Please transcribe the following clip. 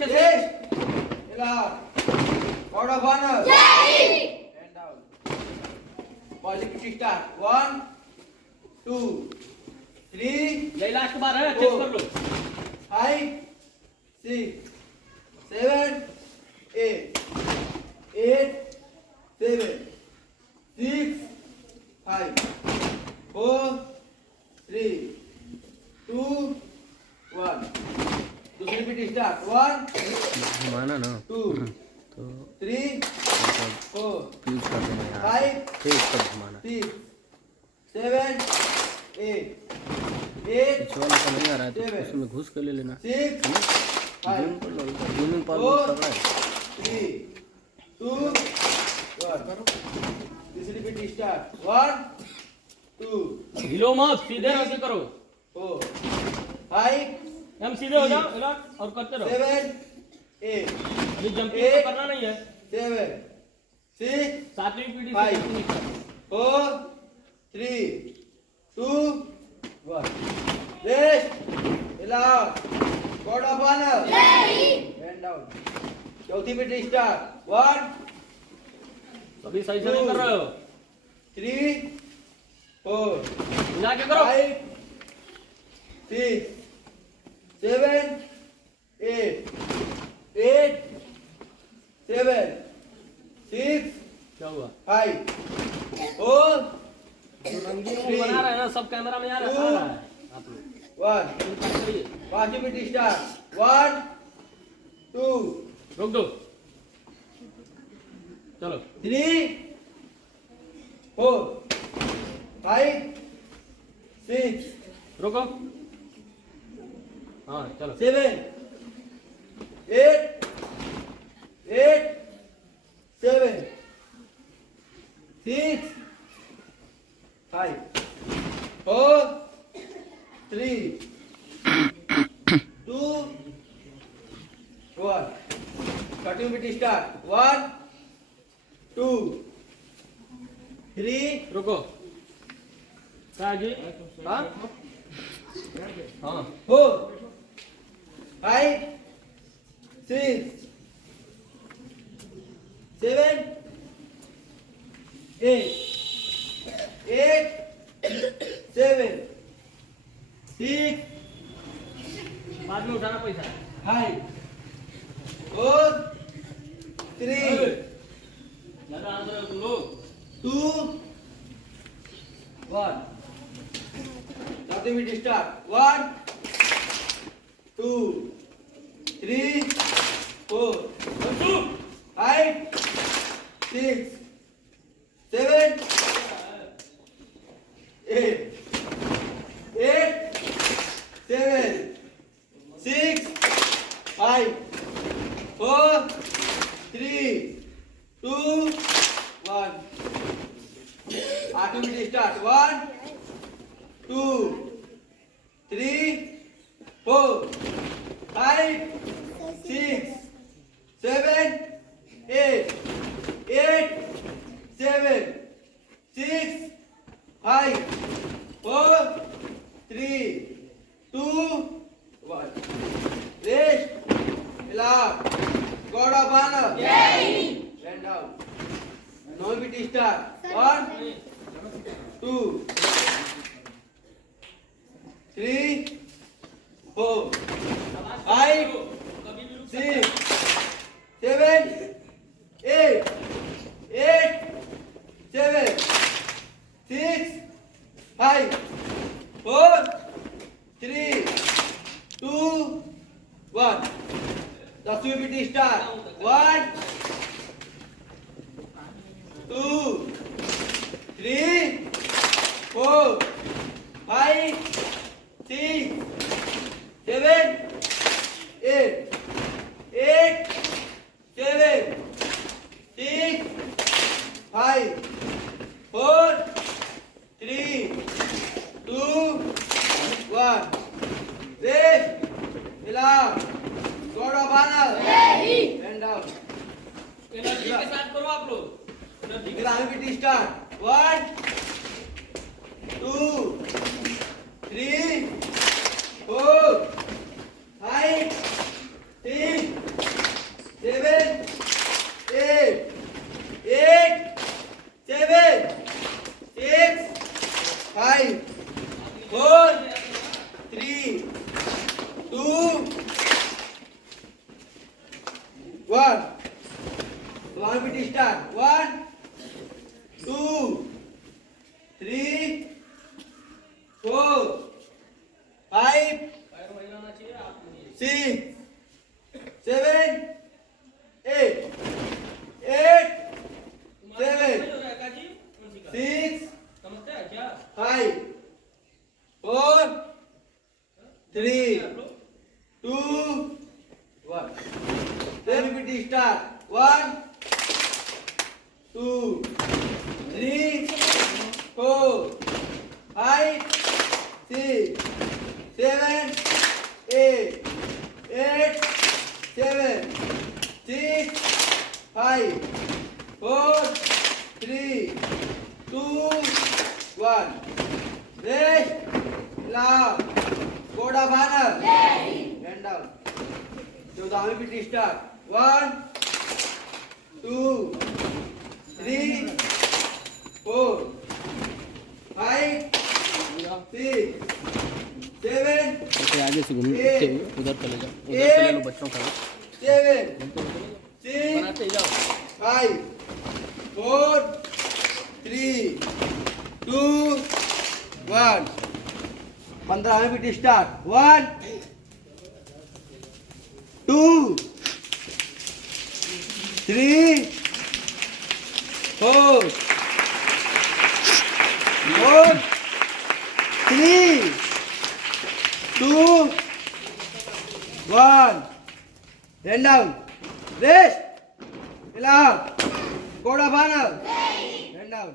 अच्छे से। Out of honor. And down. Positive start. 1, 2, 3, यही लास्ट बार है, अच्छे से कर लो। 5, 6, 7, 8, 7, 6, 5, 4, 3, 2, 1. दूसरी बीट स्टार्ट. 1, माना ना 2, तो 3, 4, यूज कर देना यार 5, ठीक सब घुमाना 6, 7, 8, पीछे वाला का नहीं आ रहा है तो Seven. उसमें घुस के ले लेना 6, 5, जूम कर लो जूमिंग पावर बहुत कर रहा है 3, 2, 1. तीसरी बीट स्टार्ट. 1, 2, हिलो मत, सीधे ऐसे करो। 4, 5, हम सीधे हो जाओ इलाज और करते रहो। 7, 8, अभी जंपिंग तो करना नहीं है। 7, 6, सातवीं पीढ़ी से 5, जंपिंग करना। 4, 3, 2, 1. Rest. Relax. God of honor. Bend down. चौथी बीट स्टार्ट. 1, अभी सही से नहीं कर रहे हो। 3, 4, मिला के करो। 5, 6, 7, 8, 7, 6, क्या हुआ? 5, 4, रंगीन बना रहे हैं ना, सब कैमरा में आ रहा है आप लोग। 1. पांचवी बीट स्टार्ट. 1, 2, रोक दो। चलो 3, 4, 5, 6, रोको। हाँ चलो 7, 8, 7, 6, 5, 4, 3, 2, 1. Starting with start. 1, 2, 3, रुको। क्या जी? हाँ 4, 5, 6, 7, 8, 7, 6, बाद में उठाना पैसा। 5, 4, 3, ज्यादा आंसर तुम लोग। 2, 1. Starting with start. 1, 2, 3, 4, 5, 6, 7, 8, 7, 6, 5, 4, 3, 2, 1. Activity start. 1, 2, 3, 4, 5, 6, 7, 8, 7, 6, 5, 4, 3, 2, 1. Rest. Relax. God of honor. Stand down. Now we start. 1, 2, 3, 4, 5, 6, 7, 8, 7, 6, 5, 4, 3, 2, 1. The activity start. 1, 2, 3, 4, 5, 6, 7, 8, 7, 6, 5, 4, 3, 2, 1. Rest. Relax. God of honor. Bend down. Energy के साथ करो आप लोग। एनर्जी के साथ। Activity start. 1, 2, 3, 4, 5, 6, one. One minute start. One, two, three, four, five, six, seven, eight, seven, six, five, four, three, two, one. Then repeat start. One, two, three, four, five, six, seven, eight, seven, six, five, four, three, two, one. Rest. Love. Go down, banner. Bend down. So the repeat start. One, two, three, four, five, six, seven, okay आगे से घूमते हुए उधर चले जाओ, उधर से ले लो बच्चों का। seven, बनाते six, जाओ। 5, 4, 3, 2, 1. 15 repeat start. 1, 2, 3, 4, 3, 2, 1. Then down. Rest. Relax. Go to banner. Then down.